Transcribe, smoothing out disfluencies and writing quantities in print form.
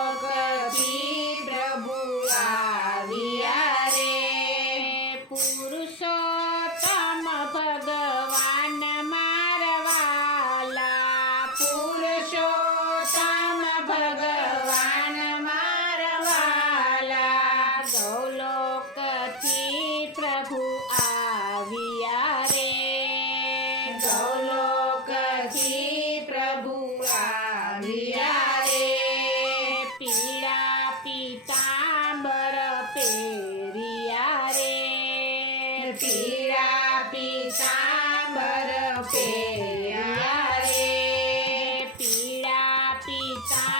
ગૌલોકથી પ્રભુ આવ્યા રે પુરુષોત્તમ ભગવાન મારવાલા પુરુષોત્તમ ભગવાન મારવાલા ગૌલોકથી પ્રભુ આવ્યા રે ગૌલોકથી પ્રભુ આવ્યા રે પીળા પીતાંબર પહેર્યા રે પીળા પીતાંબર પહેર્યા રે પીળા પીતાંબર